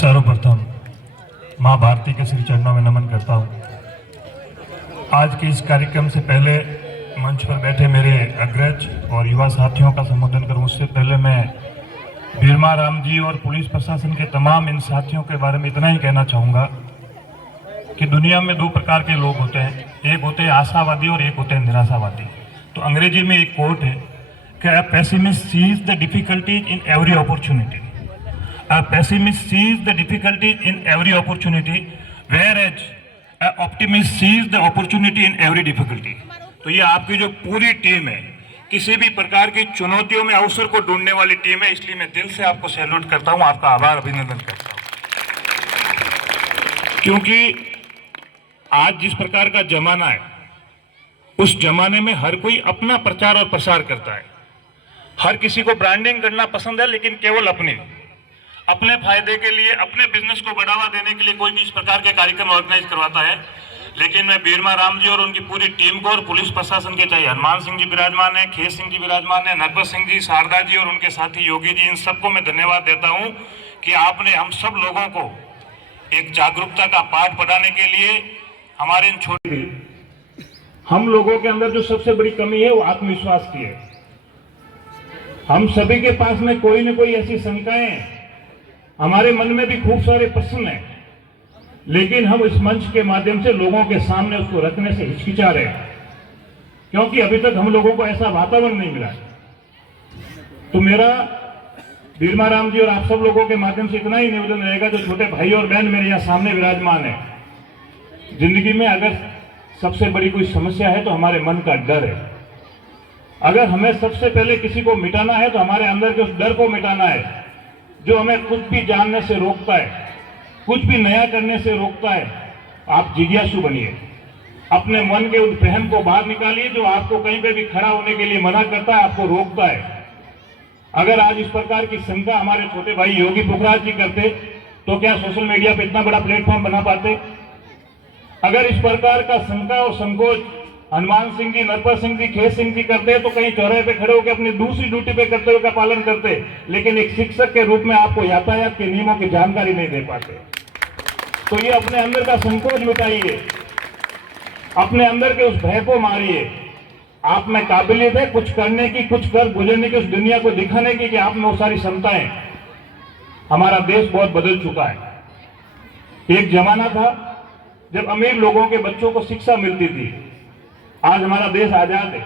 सर्वप्रथम माँ भारती के श्री चरणों में नमन करता हूँ। आज के इस कार्यक्रम से पहले मंच पर बैठे मेरे अग्रज और युवा साथियों का संबोधन करूँ उससे पहले मैं बीरमा राम जी और पुलिस प्रशासन के तमाम इन साथियों के बारे में इतना ही कहना चाहूँगा कि दुनिया में दो प्रकार के लोग होते हैं, एक होते हैं आशावादी और एक होते हैं निराशावादी। तो अंग्रेजी में एक कोट है कि a pessimist sees the difficulties in every opportunity, a pessimist sees the difficulties in every opportunity whereas a optimist sees the opportunity in every difficulty. तो ये आपकी जो पूरी टीम है, किसी भी प्रकार की चुनौतियों में अवसर को ढूंढने वाली टीम है, इसलिए मैं दिल से आपको सैल्यूट करता हूं, आपका आभार अभिनंदन करता हूं। क्योंकि आज जिस प्रकार का जमाना है, उस जमाने में हर कोई अपना प्रचार और प्रसार करता है। हर किसी को ब्रांडिंग करना पसंद है, लेकिन केवल अपने फायदे के लिए, अपने बिजनेस को बढ़ावा देने के लिए कोई भी इस प्रकार के कार्यक्रम ऑर्गेनाइज करवाता है। लेकिन मैं बीरमा राम जी और उनकी पूरी टीम को और पुलिस प्रशासन के, चाहे हनुमान सिंह जी विराजमान है, खेत सिंह जी विराजमान है, नरपत सिंह जी, शारदा जी और उनके साथी योगी जी, इन सबको मैं धन्यवाद देता हूं कि आपने हम सब लोगों को एक जागरूकता का पाठ पढ़ाने के लिए हमारे इन छोटे, हम लोगों के अंदर जो सबसे बड़ी कमी है वो आत्मविश्वास की है। हम सभी के पास में कोई न कोई ऐसी शंकाएं, हमारे मन में भी खूब सारे प्रश्न हैं, लेकिन हम इस मंच के माध्यम से लोगों के सामने उसको रखने से हिचकिचा रहे हैं, क्योंकि अभी तक हम लोगों को ऐसा वातावरण नहीं मिला। तो मेरा बीरमा राम जी और आप सब लोगों के माध्यम से इतना ही निवेदन रहेगा, जो छोटे भाई और बहन मेरे यहाँ सामने विराजमान है, जिंदगी में अगर सबसे बड़ी कोई समस्या है तो हमारे मन का डर है। अगर हमें सबसे पहले किसी को मिटाना है तो हमारे अंदर के उस डर को मिटाना है, जो हमें कुछ भी जानने से रोकता है, कुछ भी नया करने से रोकता है। आप जिज्ञासु बनिए, अपने मन के उस वहम को बाहर निकालिए जो आपको कहीं पे भी खड़ा होने के लिए मना करता है, आपको रोकता है। अगर आज इस प्रकार की शंका हमारे छोटे भाई योगी पुखराज जी करते तो क्या सोशल मीडिया पे इतना बड़ा प्लेटफॉर्म बना पाते? अगर इस प्रकार का शंका और संकोच हनुमान सिंह जी, नरपत सिंह जी, खेत सिंह जी करते तो कहीं चौराहे पे खड़े होकर अपनी दूसरी ड्यूटी पे कर्तव्य का पालन करते, लेकिन एक शिक्षक के रूप में आपको यातायात के नियमों की जानकारी नहीं दे पाते। तो ये अपने अंदर का संकोच मिटाइए, अपने अंदर के उस भय को मारिए। आप में काबिलियत है कुछ करने की, कुछ कर गुजरने की, उस दुनिया को दिखाने की कि आप में वो सारी क्षमताएं। हमारा देश बहुत बदल चुका है। एक जमाना था जब अमीर लोगों के बच्चों को शिक्षा मिलती थी। आज हमारा देश आजाद है,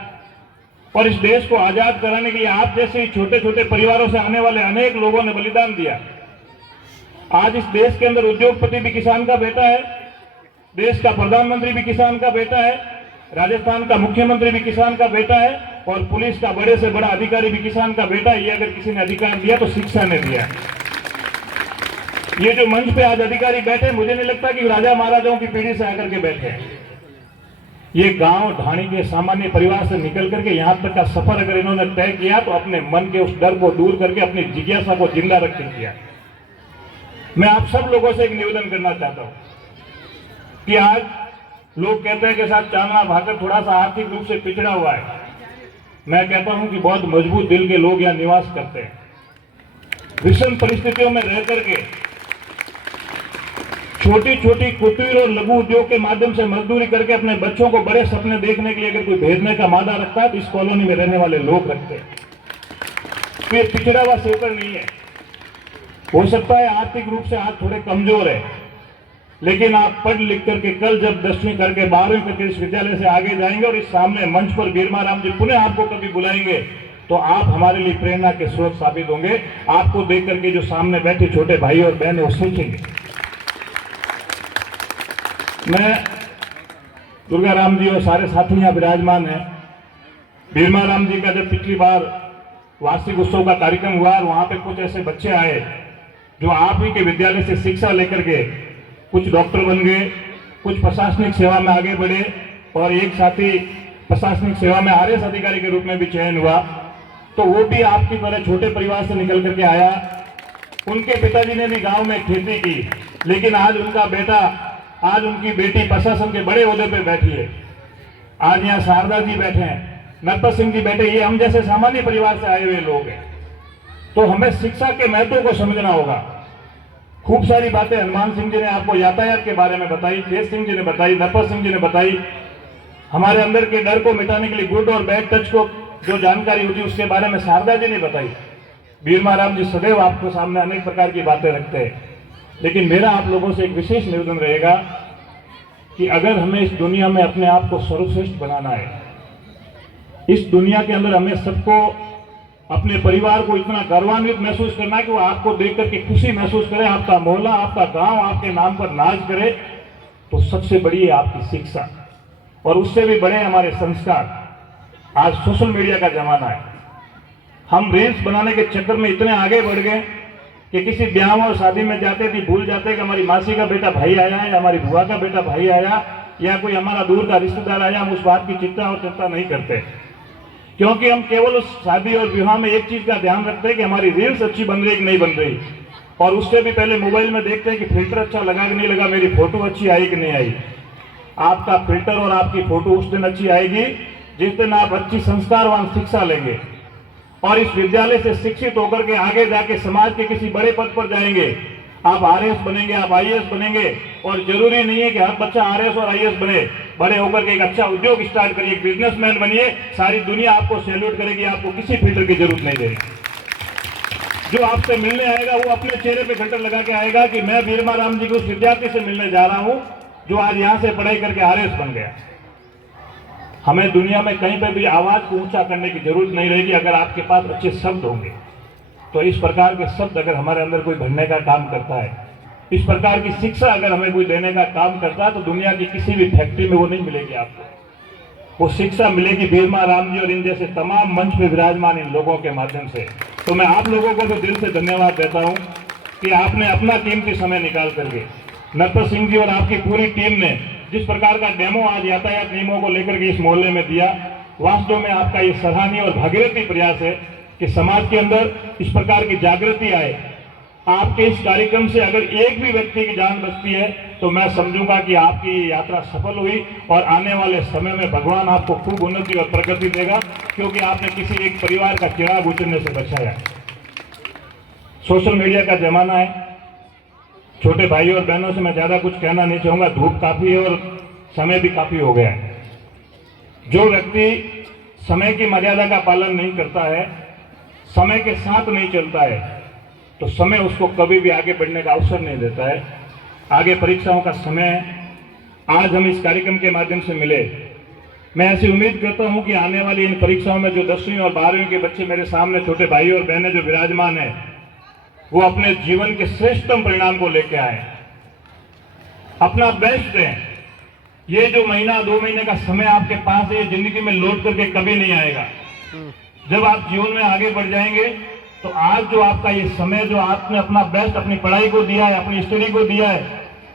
और इस देश को आजाद कराने के लिए आप जैसे ही छोटे छोटे परिवारों से आने वाले अनेक लोगों ने बलिदान दिया। आज इस देश के अंदर उद्योगपति भी किसान का बेटा है, देश का प्रधानमंत्री भी किसान का बेटा है, राजस्थान का मुख्यमंत्री भी किसान का बेटा है, और पुलिस का बड़े से बड़ा अधिकारी भी किसान का बेटा है। ये अगर किसी ने अधिकार दिया तो शिक्षा ने दिया। ये जो मंच पे आज अधिकारी बैठे, मुझे नहीं लगता कि राजा महाराजाओं की पीढ़ी से आकर के बैठे हैं। ये गांव ढाणी के सामान्य परिवार से निकल करके यहां तक का सफर अगर इन्होंने तय किया तो अपने मन के उस डर को दूर करके अपनी जिज्ञासा को जिंदा रख के किया। मैं आप सब लोगों से एक निवेदन करना चाहता हूं कि आज लोग कहते हैं कि साथ चांदना भाकर थोड़ा सा आर्थिक रूप से पिछड़ा हुआ है। मैं कहता हूं कि बहुत मजबूत दिल के लोग यहां निवास करते हैं। विषम परिस्थितियों में रह करके छोटी छोटी कुटीर और लघु उद्योग के माध्यम से मजदूरी करके अपने बच्चों को बड़े सपने देखने के लिए अगर कोई भेजने का मादा रखता है तो इस कॉलोनी में रहने वाले लोग रखते हैं। तो ये पिछड़ा हुआ सेक्टर नहीं है। हो सकता है आर्थिक रूप से आज थोड़े कमजोर है, लेकिन आप पढ़ लिख करके कल जब 10वीं करके 12वीं करके इस विद्यालय से आगे जाएंगे और इस सामने मंच पर बीरमा राम जी पुनः आपको कभी बुलाएंगे तो आप हमारे लिए प्रेरणा के स्रोत साबित होंगे। आपको देख करके जो सामने बैठे छोटे भाई और बहन है वो सीखेंगे। मैं दुर्गा राम जी और सारे साथी यहाँ विराजमान हैं। बीरमा राम जी का जब पिछली बार वार्षिक उत्सव का कार्यक्रम हुआ, वहां पे कुछ ऐसे बच्चे आए जो आप ही के विद्यालय से शिक्षा लेकर के कुछ डॉक्टर बन गए, कुछ प्रशासनिक सेवा में आगे बढ़े, और एक साथी प्रशासनिक सेवा में आरएएस अधिकारी के रूप में भी चयन हुआ। तो वो भी आपकी तरह छोटे परिवार से निकल करके आया। उनके पिताजी ने भी गांव में खेती की, लेकिन आज उनका बेटा, आज उनकी बेटी प्रशासन के बड़े ओहदे पे बैठी है। आज यहाँ शारदा जी बैठे हैं, नरपत सिंह जी बैठे, ये हम जैसे सामान्य परिवार से आए हुए लोग हैं। तो हमें शिक्षा के महत्व को समझना होगा। खूब सारी बातें हनुमान सिंह जी ने आपको यातायात के बारे में बताई, तेज सिंह जी ने बताई, नरपत सिंह जी ने बताई। हमारे अंदर के डर को मिटाने के लिए गुड और बैड टच को जो जानकारी होती है उसके बारे में शारदा जी ने बताई। वीर महाराम जी सदैव आपको सामने अनेक प्रकार की बातें रखते हैं, लेकिन मेरा आप लोगों से एक विशेष निवेदन रहेगा कि अगर हमें इस दुनिया में अपने आप को सर्वश्रेष्ठ बनाना है, इस दुनिया के अंदर हमें सबको अपने परिवार को इतना गौरवान्वित महसूस करना है कि वो आपको देख करके खुशी महसूस करे, आपका मोहल्ला, आपका गांव आपके नाम पर नाच करे, तो सबसे बड़ी है आपकी शिक्षा और उससे भी बड़े हमारे संस्कार। आज सोशल मीडिया का जमाना है, हम रील्स बनाने के चक्कर में इतने आगे बढ़ गए कि किसी ब्याह और शादी में जाते थे भूल जाते कि हमारी मासी का बेटा भाई आया है, हमारी बुआ का बेटा भाई आया या कोई हमारा दूर का रिश्तेदार आया, हम उस बात की चिंता और चर्चा नहीं करते, क्योंकि हम केवल उस शादी और विवाह में एक चीज का ध्यान रखते हैं कि हमारी रील्स अच्छी बन रही कि नहीं बन रही, और उससे भी पहले मोबाइल में देखते हैं कि फिल्टर अच्छा लगा कि नहीं लगा, मेरी फोटो अच्छी आई कि नहीं आई। आपका फिल्टर और आपकी फोटो उस दिन अच्छी आएगी जिस दिन आप अच्छी संस्कारवान शिक्षा लेंगे और इस विद्यालय से शिक्षित होकर के आगे जाके समाज के किसी बड़े पद पर जाएंगे। आप आरएस बनेंगे, आप आईएएस बनेंगे, और जरूरी नहीं है कि हर बच्चा आरएस और आईएएस बने। बड़े होकर के एक अच्छा उद्योग स्टार्ट करिए, बिजनेसमैन बनिए, सारी दुनिया आपको सैल्यूट करेगी, आपको किसी फिल्टर की जरूरत नहीं रहेगी। जो आपसे मिलने आएगा वो अपने चेहरे पे फिल्टर लगा के आएगा कि मैं वीर महाराम जी के उस विद्यार्थी से मिलने जा रहा हूं जो आज यहां से पढ़ाई करके आरएस बन गया। हमें दुनिया में कहीं पर भी आवाज को ऊंचा करने की जरूरत नहीं रहेगी अगर आपके पास अच्छे शब्द होंगे। तो इस प्रकार के शब्द अगर हमारे अंदर कोई भरने का काम करता है, इस प्रकार की शिक्षा अगर हमें कोई देने का काम करता है, तो दुनिया की किसी भी फैक्ट्री में वो नहीं मिलेगी आपको। वो शिक्षा मिलेगी वीर महाराम जी और इन जैसे तमाम मंच पे विराजमान इन लोगों के माध्यम से। तो मैं आप लोगों को तो दिल से धन्यवाद देता हूं कि आपने अपना कीमती समय निकाल करके, नरपत सिंह जी और आपकी पूरी टीम ने जिस प्रकार का डेमो आज यातायात नियमों को लेकर के इस मोहल्ले में दिया, वास्तव में आपका ये सराहनीय और भागीरथी प्रयास है कि समाज के अंदर इस प्रकार की जागृति आए। आपके इस कार्यक्रम से अगर एक भी व्यक्ति की जान बचती है तो मैं समझूंगा कि आपकी यात्रा सफल हुई और आने वाले समय में भगवान आपको खूब उन्नति और प्रगति देगा, क्योंकि आपने किसी एक परिवार का चिराग उजड़ने से बचाया। सोशल मीडिया का जमाना है, छोटे भाई और बहनों से मैं ज्यादा कुछ कहना नहीं चाहूंगा, धूप काफी है और समय भी काफी हो गया है। जो व्यक्ति समय की मर्यादा का पालन नहीं करता है, समय के साथ नहीं चलता है, तो समय उसको कभी भी आगे बढ़ने का अवसर नहीं देता है। आगे परीक्षाओं का समय है, आज हम इस कार्यक्रम के माध्यम से मिले। मैं ऐसी उम्मीद करता हूं कि आने वाली इन परीक्षाओं में जो 10वीं और 12वीं के बच्चे मेरे सामने छोटे भाई और बहनें जो विराजमान है, वो अपने जीवन के श्रेष्ठतम परिणाम को लेकर आए, अपना बेस्ट दें। ये जो महीना 2 महीने का समय आपके पास है, जिंदगी में लौट करके कभी नहीं आएगा। जब आप जीवन में आगे बढ़ जाएंगे तो आज जो आपका ये समय, जो आपने अपना बेस्ट अपनी पढ़ाई को दिया है, अपनी स्टडी को दिया है,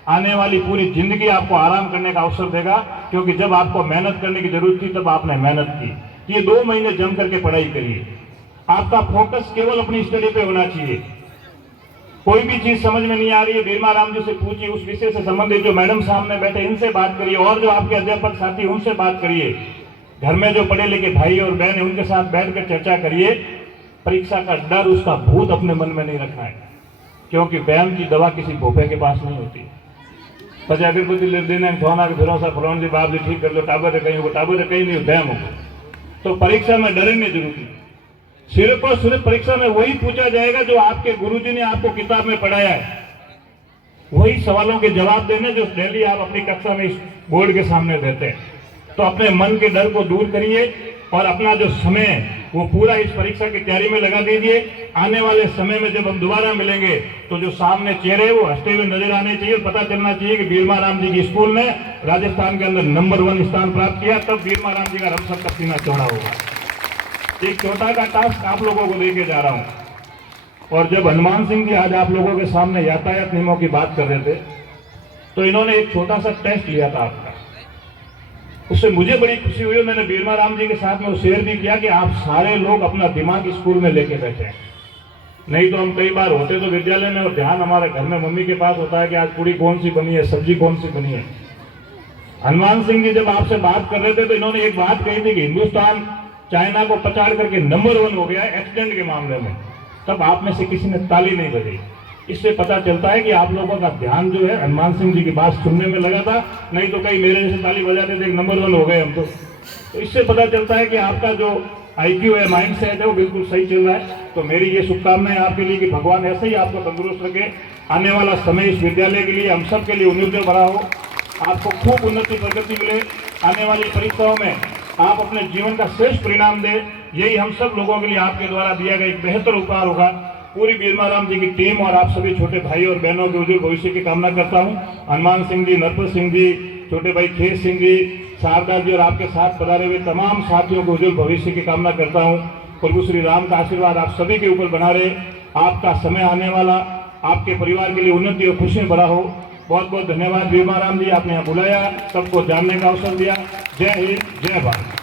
आने वाली पूरी जिंदगी आपको आराम करने का अवसर देगा। क्योंकि जब आपको मेहनत करने की जरूरत थी तब आपने मेहनत की। ये 2 महीने जम करके पढ़ाई करिए। आपका फोकस केवल अपनी स्टडी पे होना चाहिए। कोई भी चीज समझ में नहीं आ रही है, वीर महाराम जी से पूछिए, उस विषय से संबंधित जो मैडम सामने बैठे इनसे बात करिए, और जो आपके अध्यापक साथी उनसे बात करिए। घर में जो पढ़े लिखे भाई और बहन है उनके साथ बैठकर चर्चा करिए। परीक्षा का डर, उसका भूत अपने मन में नहीं रखना है, क्योंकि वहम की दवा किसी भोपे के पास नहीं होती। પછી अगर कुछ देने थोड़ा भरोसा फलान जी बाप जी ठीक कर लो, टाबर कहीं नहीं वहम हो। तो परीक्षा में डरने की जरूरत नहीं, सिर्फ और सिर्फ परीक्षा में वही पूछा जाएगा जो आपके गुरुजी ने आपको किताब में पढ़ाया है, वही सवालों के जवाब देने जो डेली आप अपनी कक्षा में इस बोर्ड के सामने देते हैं। तो अपने मन के डर को दूर करिए और अपना जो समय वो पूरा इस परीक्षा की तैयारी में लगा दीजिए। आने वाले समय में जब हम दोबारा मिलेंगे तो जो सामने चेहरे वो हंसते हुए नजर आने चाहिए, पता चलना चाहिए कि वीर महाराम जी की स्कूल ने राजस्थान के अंदर नंबर 1 स्थान प्राप्त किया, तब वीर महाराम जी का रक्षक का सीना चौड़ा होगा। एक छोटा का टास्क आप लोगों को देके जा रहा हूं। और जब हनुमान सिंह जी आज आप लोगों के सामने यातायात नियमों की बात कर रहे थे, तो इन्होंने एक छोटा सा टेस्ट लिया था आपका, उससे मुझे बड़ी खुशी हुई। मैंने वीर महाराम जी के साथ में वो शेयर भी किया कि आप सारे लोग अपना दिमाग स्कूल में लेके बैठे हैं। नहीं तो हम कई बार होते तो विद्यालय में और ध्यान हमारे घर में मम्मी के पास होता है कि आज पूरी कौन सी बनी है, सब्जी कौन सी बनी है। हनुमान सिंह जी जब आपसे बात कर रहे थे तो इन्होंने एक बात कही थी कि हिंदुस्तान चाइना को पछाड़ करके नंबर 1 हो गया है एक्सीडेंट के मामले में। तब आप में से किसी ने ताली नहीं बजाई। इससे पता चलता है कि आप लोगों का ध्यान जो है हनुमान सिंह जी की बात सुनने में लगा था, नहीं तो कई मेरे जैसे ताली बजाते थे नंबर 1 हो गए हम तो इससे पता चलता है कि आपका जो IQ है, माइंड सेट है, वो बिल्कुल सही चल रहा है। तो मेरी ये शुभकामनाएं आपके लिए कि भगवान ऐसे ही आपको तंदुरुस्त रखे, आने वाला समय इस विद्यालय के लिए, हम सब के लिए उन्नति भरा हो, आपको खूब उन्नति प्रगति मिले, आने वाली परीक्षाओं में आप अपने जीवन का श्रेष्ठ परिणाम दें, यही हम सब लोगों के लिए आपके द्वारा दिया गया एक बेहतर उपहार होगा। पूरी बीरमाराम जी की टीम और आप सभी छोटे भाई और बहनों के उज्जवल भविष्य की कामना करता हूँ। हनुमान सिंह जी, नरपत सिंह जी, छोटे भाई खेत सिंह जी, शारदा जी और आपके साथ पधारे हुए तमाम साथियों को उज्जवल भविष्य की कामना करता हूँ। प्रभु श्री राम का आशीर्वाद आप सभी के ऊपर बना रहे, आपका समय आने वाला आपके परिवार के लिए उन्नति और खुशी में बड़ा हो। बहुत बहुत धन्यवाद बीरमाराम जी, आपने यहाँ बुलाया, सबको जानने का अवसर दिया। जय हिंद, जय भारत।